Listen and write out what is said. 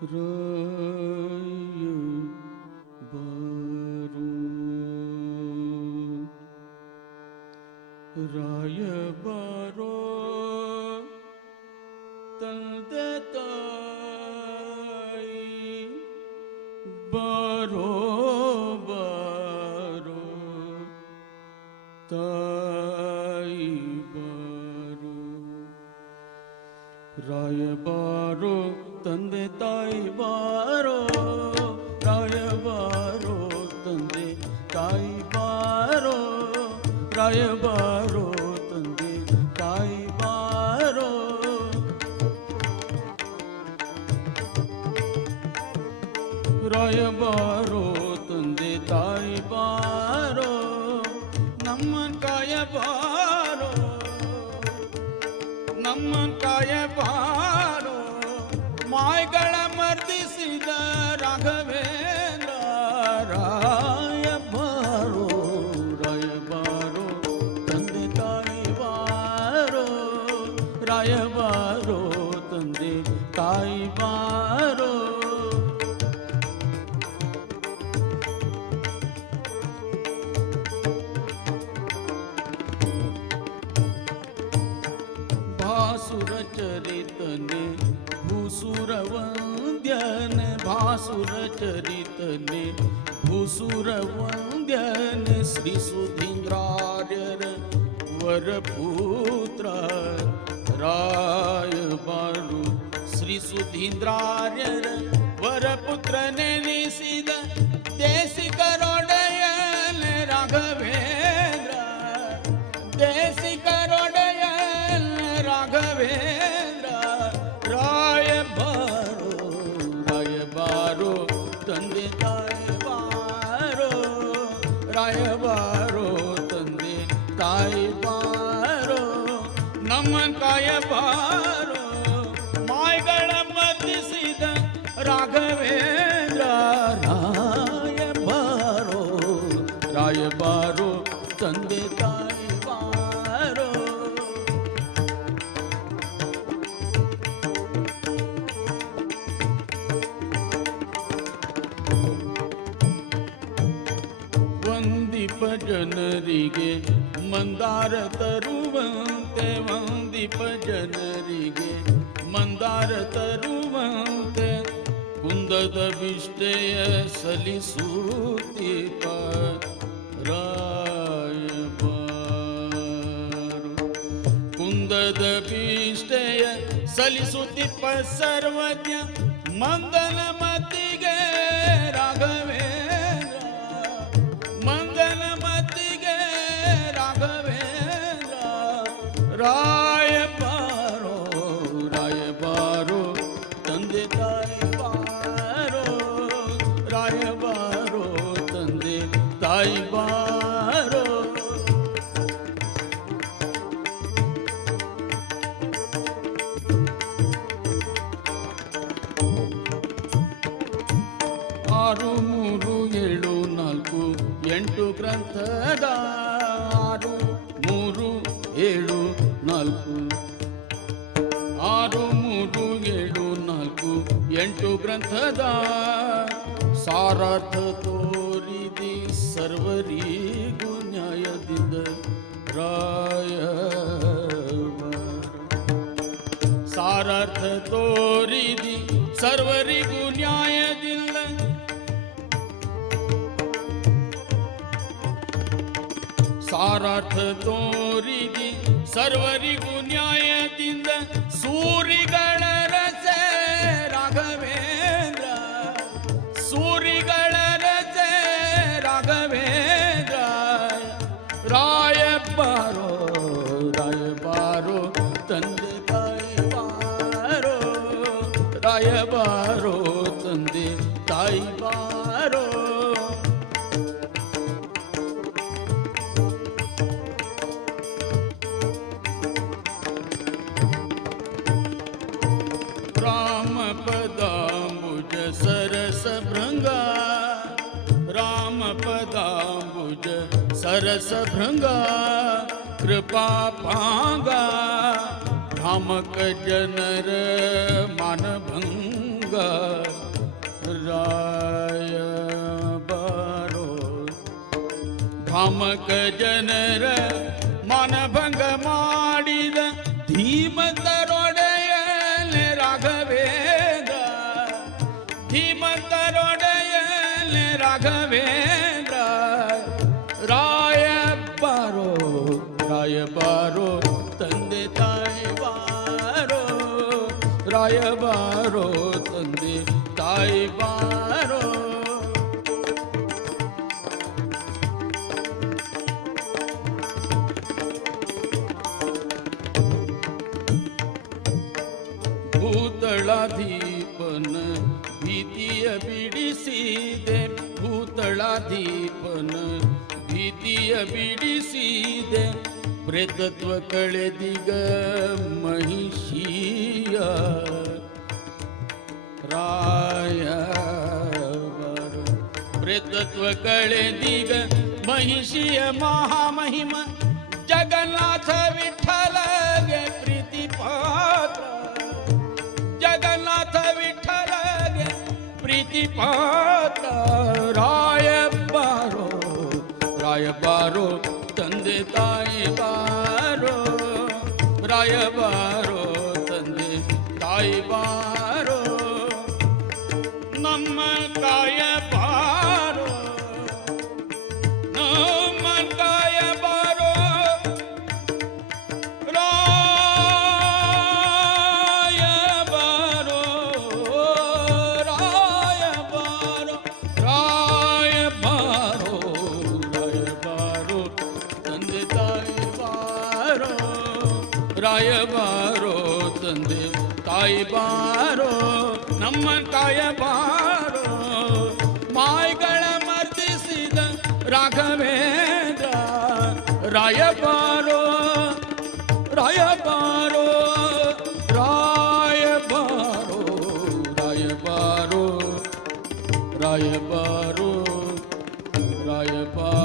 ರಾಯ ಬಾರೋ ರಾಯ ಬಾರೋ ತಂದೆ ತಾಯಿ ಬಾರೋ ಬಾರೋ ತಾಯಿ ಬಾರೋ ರಾಯ ಬಾರೋ ತಂದೆ ತಾಯಿ ಬಾರೋ ರಾಯ ಬಾರೋ ತಂದೆ ತಾಯಿ ಬಾರೋ ರಾಯ ಬಾರೋ ತಂದೆ ತಾಯಿ ಬಾರೋ ರಾಯ ಬಾರೋ ತಂದೆ ತಾಯಿ ಬಾರೋ ನಮ್ಮನ್ ಕಾಯ ಬಾರೋ ನಮ್ಮನ್ ಕಾಯ ಬಾರೋ ಮಾಯಗಳ ಮರ್ದಿಸಿದ ರಾಘವೇಂದ್ರ ರಾಯ ಬಾರೋ ತಂದೆ ತಾಯಿ ಬಾರೋ ರಾಯ ಬಾರೋ ತಂದೆ ತಾಯಿ ಬಾರೋ ಭಾಸುರ ಚರಿತನೆ ಭೂಸುರ ವಂದ್ಯನೆ ಭಾಸುರ ಚರಿತನೆ ಭೂಸುರ ವಂದ್ಯನೆ ಶ್ರೀ ಸುಧೀಂದ್ರಾರ್ಯರ ವರಪುತ್ರ ರಾಯ ಬಾರೋ ಶ್ರೀ ಸುಧೀಂದ್ರಾರ್ಯರ ವರಪುತ್ರ ನೆನೆಸಿದ ದೇಶಿಕರೊಡೆಯನ ರಾಘವೇಂದ್ರ ದೇಶಿಕರೊಡೆಯ ರಾಘವೇಂದ್ರ ರಾಯ ಬಾರೋ ತಂದೆ ತಾಯಿ ಬಾರೋ ರಾಯ ಬಾರೋ ತಂದೆ ತಾಯಿ ಬಾರೋ ನಮ್ಮನ್ ಕಾಯ ಬಾರೋ ಮಾಯಗಳ ಮರ್ದಿಸಿದ ರಾಘವೇಂದ್ರ ರಾಯ ಬಾರೋ ತಂದೆ ತಾಯಿ ಬಾರೋ ವಂದಿಪ ಜನರಿಗೆ ಮಂದಾರ ತರುವಂತೆ ವಂದಿಪ ಜನರಿಗೆ ಮಂದಾರ ತರುವಂತೆ ಕುಂದದ ವಿಷ್ಟೆಯ ಸಲಿಸುತ್ತೀಪ ರಾಯ ಬಾರೋ ಕುಂದದ ವಿಷ್ಟೆಯ ಸಲಿಸುತ್ತೀಪ ಸರ್ವಜ್ಞ ಮಂದನ ಮತಿಗೆ ರಾಘವೇಂದ್ರ ಮಂಗಲ ಮತಿಗೆ ರಾಘವೇಂದ್ರ ರಾಯ ಬಾರೋ ತಂದೆ ತಾಯಿ ಬಾರೋ ರಾಯ ಬಾರೋ ತಂದೆ ತಾಯಿ ಬಾರೋ ಆರು ಮೂರು ಏಳು ನಾಲ್ಕು ಎಂಟು ಗ್ರಂಥದ 6 3 7 4 6 3 7 4 8 ಗ್ರಂಥದ ಸಾರಾರ್ಥ ತೋರಿದಿ ಸರ್ವರಿಗೂ ನ್ಯಾಯದಿಂದ ರಾಯ ಸಾರಾರ್ಥ ತೋರಿದಿ ಸರ್ವರಿಗೂ ನ್ಯಾಯದಿಂದ ಸಾರಾರ್ಥ ತೋರಿದಿ ಸರ್ವರಿಗೂ ನ್ಯಾಯದಿಂದ ಸೂರಿಗಳ ರಸೆ ರಾಘವೇಂದ್ರ ಸೂರಿಗಳ ರಸೆ ರಾಘವೇಂದ್ರ ರಾಯ ಬಾರೋ ತಂದೆ ತಾಯಿ ಬಾರೋ ರಾಯ ಬಾರೋ ತಂದೆ ತಾಯಿ ಬಾರೋ पदाम्बुज सरस भृंगा राम पदाम्बुज सरस भृंगा कृपा पांगा भ्रामक जनर मानभंगा ರಾಯ ಬಾರೋ ಭಾಮಕ ಜನರ ಮನಭಂಗ ಮಾಡಿದ ಧೀಮಂತರೊಡೆಯಲೆ ರಾಘವೇಂದ್ರ ಧೀಮಂತರೊಡೆಯಲೆ ರಾಘವೇಂದ್ರ ರಾಯ ಬಾರೋ ತಂದೆ ತಾಯಿ ಬಾರೋ ರಾಯ ಬಾರೋ ತಂದೆ ತಾಯಿ ಬಾರೋ ಭೂತಳಾಧೀಪನ ಭೀತಿಯ ಬಿಡಿಸಿದೆ ಭೂತಳಾಧೀಪನ ಭೀತಿಯ ಬಿಡಿಸಿದೆ ಪ್ರೇತತ್ವ ಕಳೆದಿಗ ಮಹಿಷಿಯ ರಾಯ ಬಾರೋ ಪ್ರೇತತ್ವ ಕಳೆದಿಗ ಮಹಿಷಿಯ ಮಹಾಮಹಿಮ ಜಗನ್ನಾಥ ವಿಠಲಗೆ ಪ್ರೀತಿ ಪಾತ್ರ ಜಗನ್ನಾಥ ವಿಠಲಗೆ ಪ್ರೀತಿ ಪಾತ್ರ ರಾಯ ಬಾರೋ ತಂದೆ ತಾಯಿ ಬಾರೋ ರಾಯ ಬಾರೋ ತಂದೆ ತಾಯಿ ಬಾರೋ ನಮ್ಮ ಕಾಯ ಬಾರೋ ನಮ್ಮ ಕಾಯ ಬಾರೋ ರಾಯ ಬಾರೋ ರಾಯ ಬಾರೋ ರಾಯ ಬಾರೋ ರಾಯ ಬಾರೋ ತಂದೆ ತಾಯಿ ಬಾರೋ ರಾಯ ಬಾರೋ ತಂದೆ ತಾಯಿ ಬಾರೋ ನಮ್ಮ ಕಾಯ ಬಾರೋ ಮಾಯಿಗಳ ಮರ್ದಿಸಿದ ರಾಘವೇಂದ್ರ ರಾಯ ಬಾರೋ ರಾಯ ಬಾರೋ ರಾಯ ಬಾರೋ ರಾಯ ಬಾರೋ ರಾಯ ಬಾರೋ ರಾಯ ಬಾರೋ